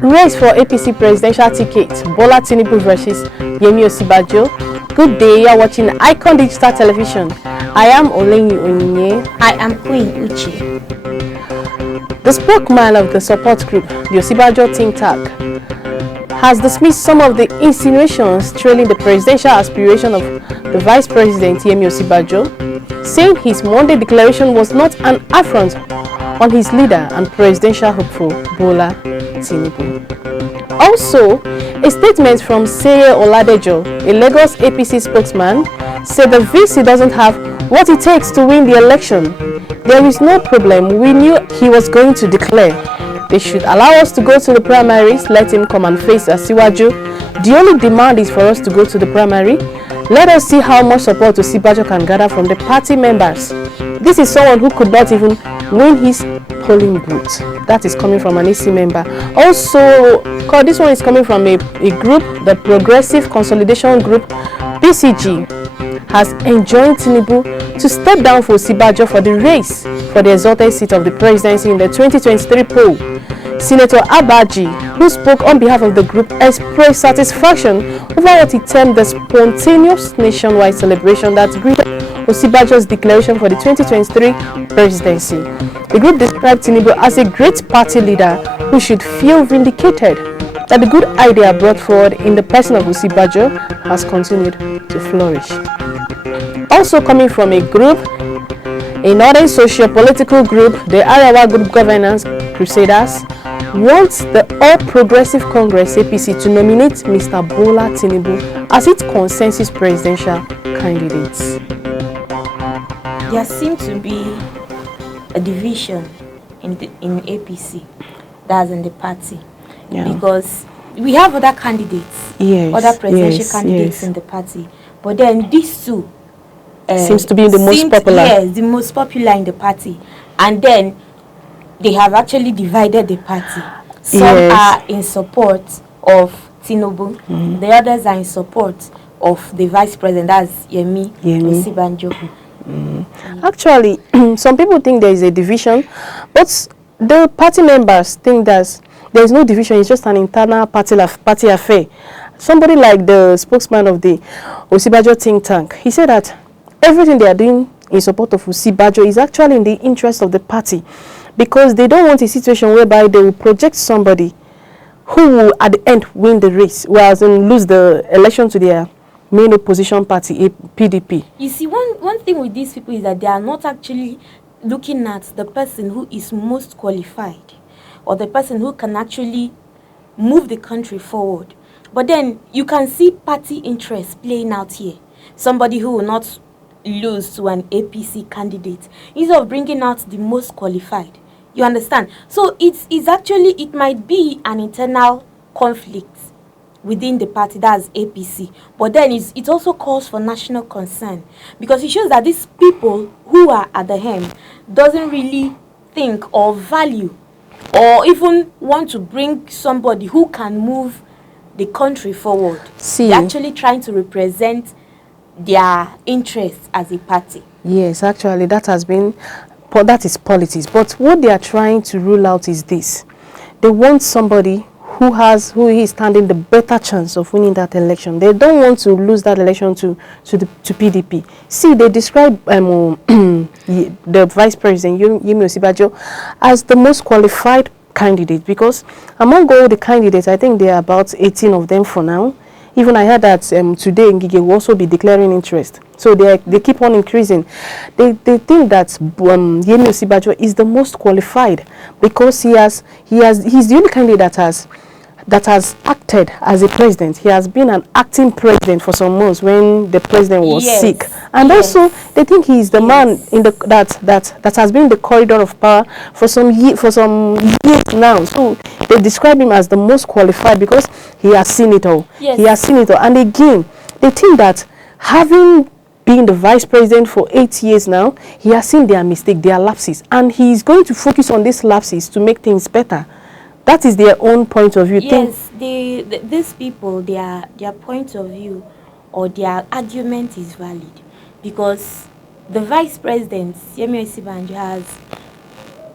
Race for APC Presidential ticket, Bola Tinubu versus Osibanjo. Good day, you are watching Icon Digital Television. I am Olenyi Onyinye. I am Queen Uche. The spokesman of the support group, the Osinbajo think tank, has dismissed some of the insinuations trailing the presidential aspiration of the Vice President Osibanjo, saying his Monday declaration was not an affront on his leader and presidential hopeful Bola Tinubu. Also, a statement from Seye Oladejo, a Lagos APC spokesman, said the VC doesn't have what it takes to win the election. There is no problem. We knew he was going to declare. They should allow us to go to the primaries. Let him come and face Asiwaju. The only demand is for us to go to the primary. Let us see how much support Osinbajo can gather from the party members. This is someone who could not even win his polling booth. That is coming from an AC member. Also, this one is coming from a group, the Progressive Consolidation Group, PCG, has enjoined Tinubu to step down for Osinbajo for the race for the exalted seat of the presidency in the 2023 poll. Senator Abaji, who spoke on behalf of the group, expressed satisfaction over what he termed the spontaneous nationwide celebration that greeted Osinbajo's declaration for the 2023 presidency. The group described Tinubu as a great party leader who should feel vindicated that the good idea brought forward in the person of Osinbajo has continued to flourish. Also coming from a group, a northern socio-political group, the Arawa Group Governance Crusaders, wants the All Progressive Congress APC to nominate Mr. Bola Tinubu as its consensus presidential candidate. There seems to be a division in APC, that's in the party, because we have other candidates, other presidential candidates in the party, but then these two seems to be the most popular. Yes, the most popular in the party, and then they have actually divided the party. Some are in support of Tinubu, the others are in support of the vice president, that's Osibanjo. Actually, some people think there is a division, but the party members think that there is no division. It's just an internal party affair. Somebody like the spokesman of the Osinbajo think tank, he said that everything they are doing in support of Osinbajo is actually in the interest of the party, because they don't want a situation whereby they will project somebody who will at the end win the race, whereas then lose the election to their main opposition party, PDP. You see, one thing with these people is that they are not actually looking at the person who is most qualified or the person who can actually move the country forward. But then you can see party interest playing out here. Somebody who will not lose to an APC candidate instead of bringing out the most qualified. You understand? So it might be an internal conflict within the party, that's APC, but then it also calls for national concern, because it shows that these people who are at the helm doesn't really think or value or even want to bring somebody who can move the country forward. They're actually trying to represent their interests as a party. Yes, actually that is politics, but what they are trying to rule out is this: they want somebody who is standing the better chance of winning that election. They don't want to lose that election to PDP. See, they describe the vice president Osibanjo as the most qualified candidate, because among all the candidates, I think there are about 18 of them for now. Even I heard that today Ngige will also be declaring interest. So they keep on increasing. They think that Osibanjo is the most qualified, because he's the only candidate that has acted as a president. He has been an acting president for some months when the president was sick, and also they think he's the man in that has been in the corridor of power for some years now. So they describe him as the most qualified because he has seen it all. He has seen it all, and again, they think that having been the vice president for 8 years now, he has seen their mistake, their lapses, and he is going to focus on these lapses to make things better. That is their own point of view. Yes, these people, their point of view or their argument is valid, because the vice president, Osibanjo, has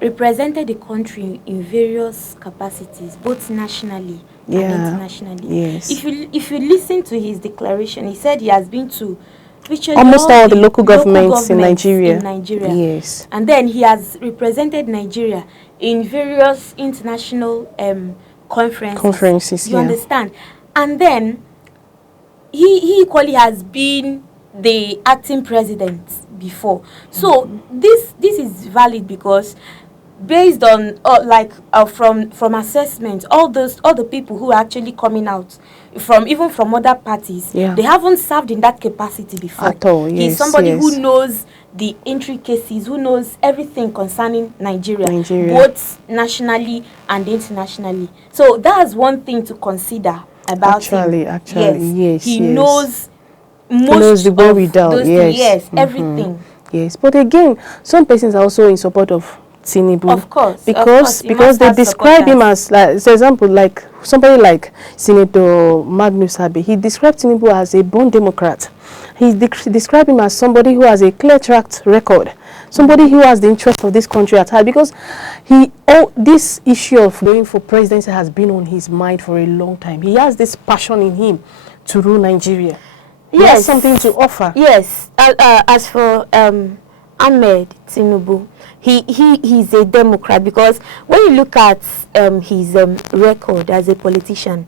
represented the country in various capacities, both nationally and internationally. Yes. If you listen to his declaration, he said he has been to almost all the local governments in Nigeria. Yes. And then he has represented Nigeria in various international conferences. You understand? And then he equally has been the acting president before. So this is valid because based on from assessment, all the people who are actually coming out even from other parties, they haven't served in that capacity before. At all. Yes, he's somebody who knows the intricacies, who knows everything concerning Nigeria, both nationally and internationally. So that's one thing to consider about him. Actually, yes. He knows most knows the way we do. Yes, everything. Yes, but again, some persons are also in support of Tinubu. Of course, because they describe him as, like, for example, like somebody like Senator Magnus Abe. He described Tinubu as a born Democrat. He described him as somebody who has a clear track record, somebody who has the interest of this country at heart, because this issue of going for presidency has been on his mind for a long time. He has this passion in him to rule Nigeria. He has something to offer. Yes. As for Ahmed Tinubu, he's a Democrat, because when you look at his record as a politician,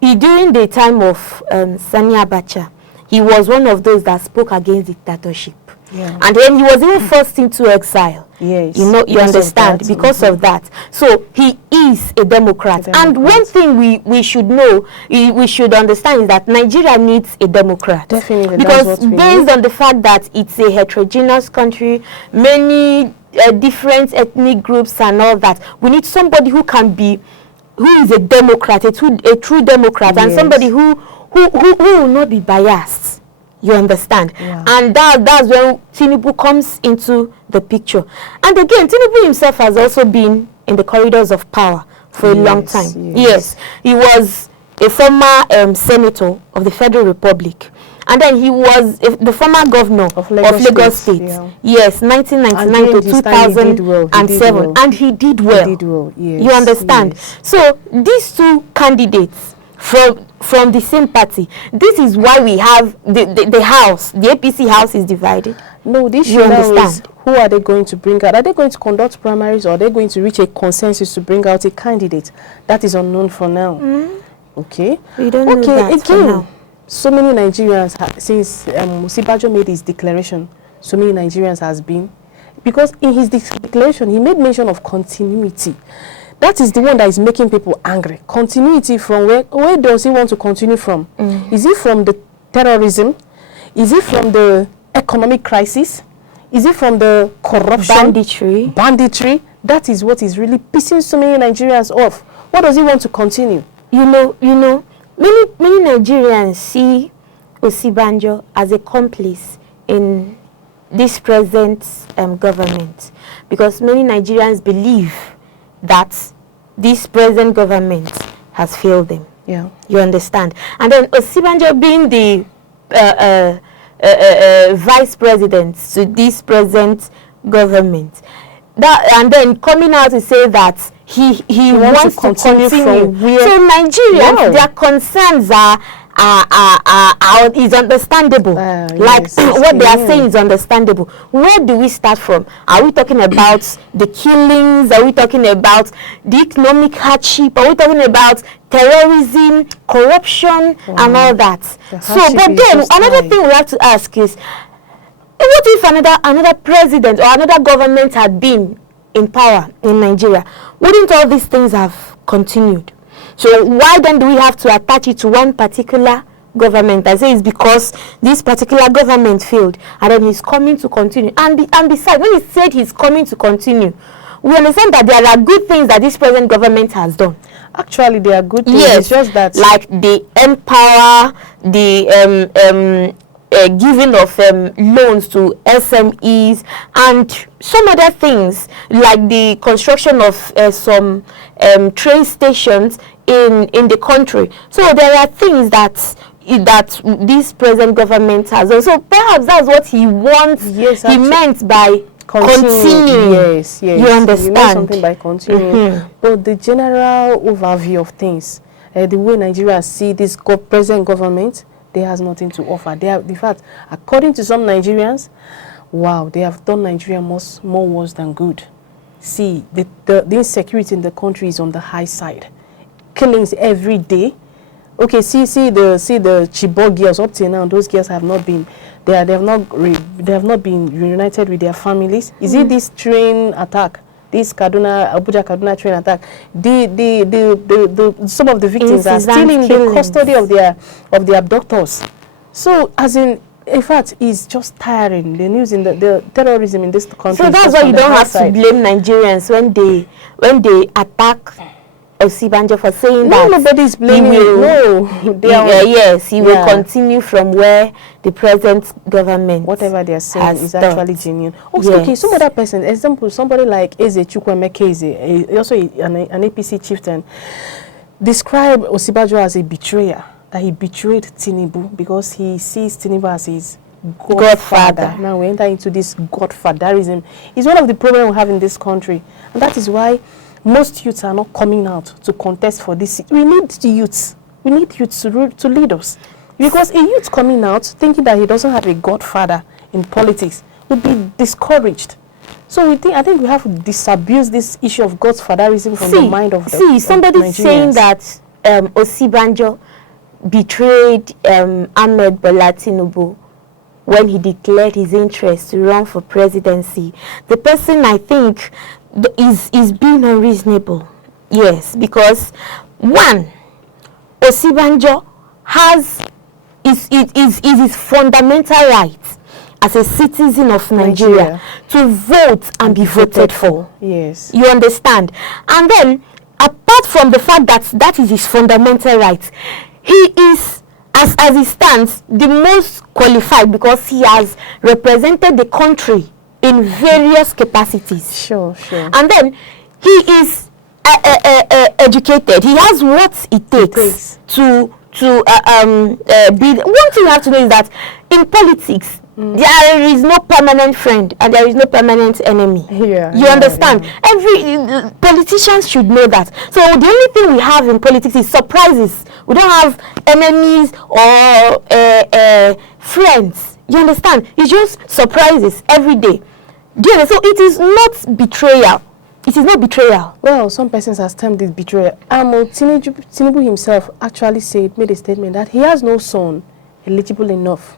during the time of Sani Abacha, he was one of those that spoke against dictatorship. Yeah. And then he was even forced into exile. Yes. You understand, because of that. So he is a Democrat. And one thing we should know, we should understand, is that Nigeria needs a Democrat. Definitely. Because based on the fact that it's a heterogeneous country, many different ethnic groups and all that, we need somebody who is a Democrat, a true Democrat, and somebody who will not be biased. You understand? Yeah. And that's when Tinubu comes into the picture. And again, Tinubu himself has also been in the corridors of power for a long time. Yes. He was a former senator of the Federal Republic. And then he was the former governor of Lagos State. Yeah. Yes, 1999 to 2007. And he did well. Yes. You understand? Yes. So these two candidates from the same party, this is why we have the house, the APC house is divided. No, this you understand. Who are they going to bring out? Are they going to conduct primaries, or are they going to reach a consensus to bring out a candidate? That is unknown for now. Okay. We don't know that for now. So many Nigerians, since Osinbajo made his declaration, so many Nigerians has been, because in his declaration, he made mention of continuity. That is the one that is making people angry. Continuity from where does he want to continue from? Is it from the terrorism? Is it from the economic crisis? Is it from the corruption? Banditry? That is what is really pissing so many Nigerians off. What does he want to continue? You know, many Nigerians see Osinbajo as a complice in this present government, because many Nigerians believe that this present government has failed them. Yeah. You understand? And then Osinbajo being the vice president to this present government, and then coming out to say that he wants to continue. From where? So Nigerians, their concerns is understandable. What they are saying is understandable. Where do we start from? Are we talking about the killings? Are we talking about the economic hardship? Are we talking about terrorism, corruption, and all that? So, but then another thing we have to ask is, what if another president or another government had been in power in Nigeria? Wouldn't all these things have continued? So why then do we have to attach it to one particular government? I say it's because this particular government failed, and then he's coming to continue. And besides, when he said he's coming to continue, we understand that there are good things that this present government has done. Actually, there are good things. Yes, it's just that, like the empower, the giving of loans to SMEs, and some other things like the construction of some train stations in the country. So there are things that this present government has. So perhaps that's what he wants. Yes, he meant by continue. Yes. You understand? You know something by continuing. But the general overview of things, the way Nigerians see this present government, they has nothing to offer. They have, in fact, according to some Nigerians, wow, they have done Nigeria more worse than good. See, the insecurity in the country is on the high side. Killings every day. Okay, see the Chibok girls up till now. Those girls have not been. They have not been reunited with their families. Is it this train attack? This Abuja Kaduna train attack? Some of the victims are still in the custody of their abductors. So, as in fact, it's just tiring. The news in the terrorism in this country. So that's why you don't have to blame Nigerians when they attack Osinbajo for saying that nobody's blaming he will continue from where the present government, whatever they are saying, is actually genuine. Okay, some other person, example, somebody like Eze Chukwemeke, also an APC chieftain, describe Osinbajo as a betrayer, that he betrayed Tinubu because he sees Tinubu as his godfather. Now we enter into this godfatherism. It's one of the problems we have in this country, and that is why most youths are not coming out to contest for this. We need the youths. We need youths to lead us. Because a youth coming out thinking that he doesn't have a godfather in politics would be discouraged. So I think we have to disabuse this issue of godfatherism from the mind of the somebody saying that Osinbajo betrayed Ahmed Bola Tinubu when he declared his interest to run for presidency. The person, I think, is being unreasonable. Yes, because one, Osinbajo is his fundamental right as a citizen of Nigeria to vote and be voted for. Yes. You understand? And then, apart from the fact that that is his fundamental right, he is, as he stands, the most qualified because he has represented the country in various capacities. Sure. And then he is educated. He has what it takes to be. One thing you have to know is that in politics, there is no permanent friend and there is no permanent enemy. You understand? Every politicians should know that. So the only thing we have in politics is surprises. We don't have enemies or friends. You understand? It's just surprises every day. So it is not betrayal. It is not betrayal. Well, some persons have termed it betrayal. Tinubu himself actually made a statement that he has no son eligible enough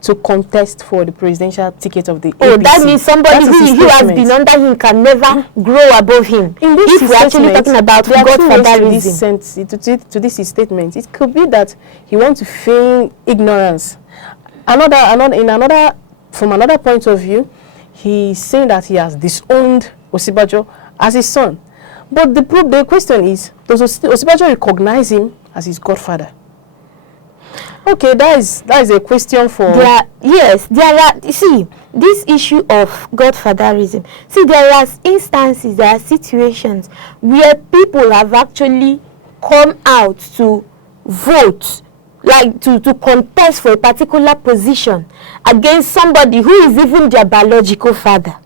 to contest for the presidential ticket of the APC. That means somebody who has been under him can never grow above him. If we're actually talking about godfatherism. To this statement, it could be that he wants to feign ignorance. From another point of view, he's saying that he has disowned Osinbajo as his son. But the question is, does Osinbajo recognize him as his godfather? Okay, that is a question for... You see, this issue of godfatherism, there are instances, there are situations where people have actually come out to vote, like to contest for a particular position against somebody who is even their biological father.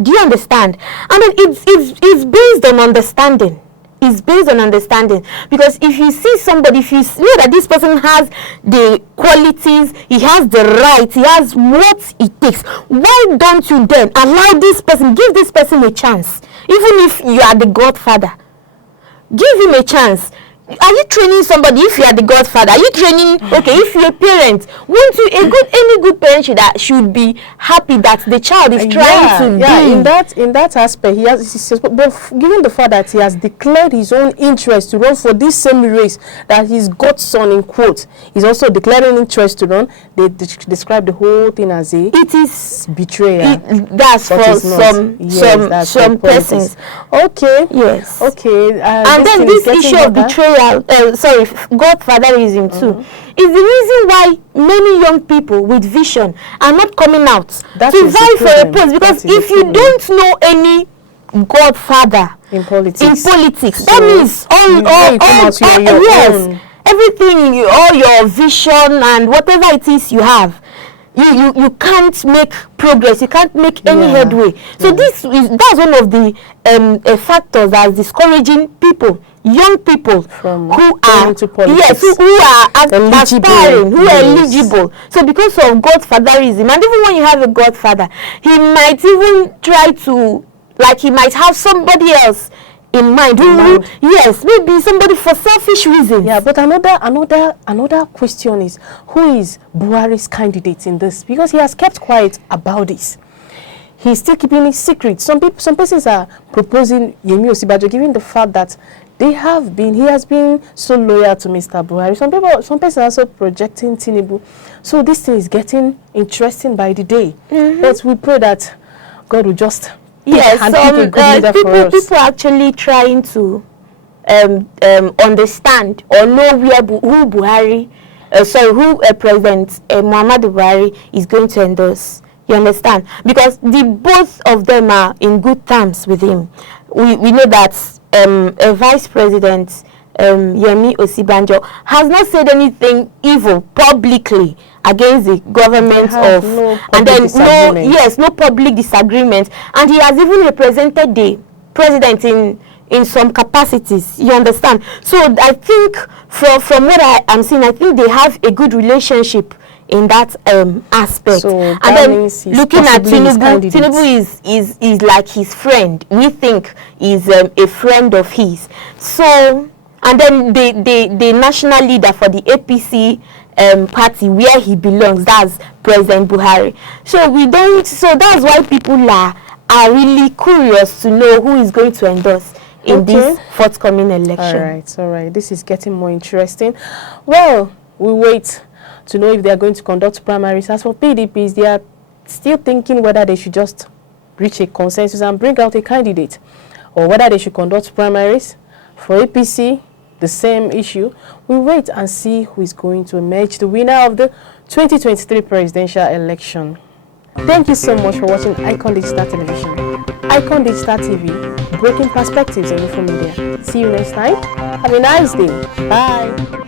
Do you understand? I mean, it's based on understanding. It's based on understanding. Because if you see somebody, if you know that this person has the qualities, he has the right, he has what it takes, why don't you then allow this person, give this person a chance? Even if you are the godfather, give him a chance. Are you training somebody if you are the godfather? Are you training, okay, if you're a parent, any good parent should be happy that the child is trying to be. In that aspect, but given the fact that he has declared his own interest to run for this same race that his godson, in quotes, is also declaring interest to run, they describe the whole thing as it is betrayal. That's for some persons. Okay. Yes. Okay. And then this issue of betrayal, godfatherism too, is the reason why many young people with vision are not coming out to vie for a post. Because if you don't know any godfather in politics, that means everything, all your vision and whatever it is you have, you can't make progress, you can't make any headway. So that's one of the factors that's discouraging people, young people from who are into politics. who are aspiring, who are Yes. eligible. So because of godfatherism, and even when you have a godfather, he might even try to, like, he might have somebody else in mind who yes, maybe somebody for selfish reasons. Yeah, but another question is, who is Buhari's candidate in this? Because he has kept quiet about this. He's still keeping it secret. Some persons are proposing Yemi Osinbajo, given the fact that he has been so loyal to Mr. Buhari. Some persons are also projecting Tinubu. So this thing is getting interesting by the day. But we pray that God will just people actually trying to understand or know who Buhari, President Muhammadu Buhari is going to endorse. You understand? Because both of them are in good terms with him. We know that a Vice President, Yemi Osinbajo, has not said anything evil publicly against the government no public disagreement, and he has even represented the president in some capacities. You understand? So I think from what I am seeing, I think they have a good relationship in that aspect. So and then looking at Tinubu is like his friend. We think is a friend of his. So, and then the national leader for the APC party, where he belongs, that's President Buhari. So that's why people are really curious to know who is going to endorse in this forthcoming election. All right. This is getting more interesting. Well, we wait to know if they are going to conduct primaries. As for PDPs, they are still thinking whether they should just reach a consensus and bring out a candidate, or whether they should conduct primaries. For APC, the same issue. We wait and see who is going to emerge the winner of the 2023 presidential election. Thank you so much for watching Icon Digital Television. Icon Digital TV, breaking perspectives in info media. See you next time. Have a nice day. Bye.